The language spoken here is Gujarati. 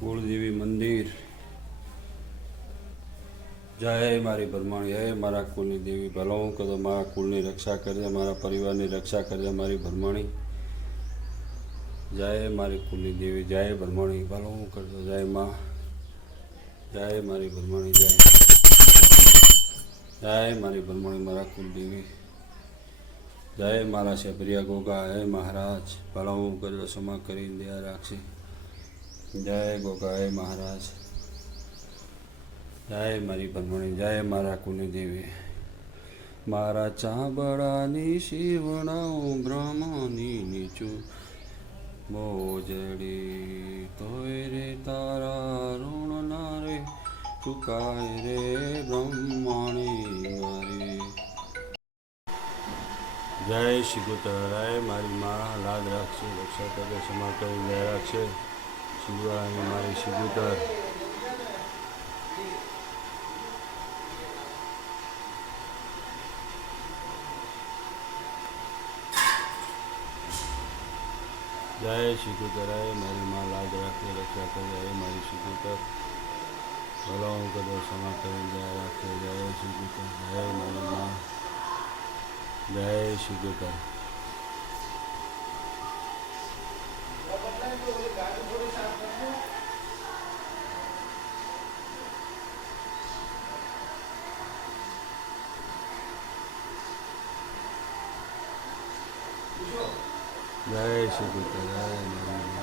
કુળદેવી મંદિર. જય મારી ભરમાણી, હે મારા કુળની દેવી, ભલો હું કરો મારા કુળની રક્ષા કરજે, મારા પરિવારની રક્ષા કરજે મારી ભરમાણી. જય મારી કુળની દેવી, જય ભરમાણી, ભલો હું કરજો. જય માં, જય મારી ભરમાણી, જય મારી ભરમાણી, મારા કુળદેવી. જય મારા શેભરિયા ગોગા, હે મહારાજ, ભલો હું કરજો, ક્ષમા કરીને દયા રાખશે. જય ગોગા, હે મહારાજ. જય મારી ભરમણી, જય મારા કુળની દેવી. મારા ચાબડાની શિવણાઓ બ્રહ્માની નીચું મોજડી તોય રે તારા ઋણ ના રે ચુકાય રે બ્રહ્માણી મારી. જય શ્રી ગોતરાય મારી માં, લાદ રાખશે, રક્ષા કરે, ક્ષમા કરી દયા રાખશે. શિવવાળાની મારી શિગુતર. જય શ્રી ગોતરાય મારી માં, લાદ રાખશે, રક્ષા કરે, હે મારી શિગુતર. ભલો હું કરો, ક્ષમા કરી દયા રાખશે. જય શ્રી ગોતર, હે મારી માં, જય શ્રી ગોતર. જય શ્રી ગોતર, જય મારી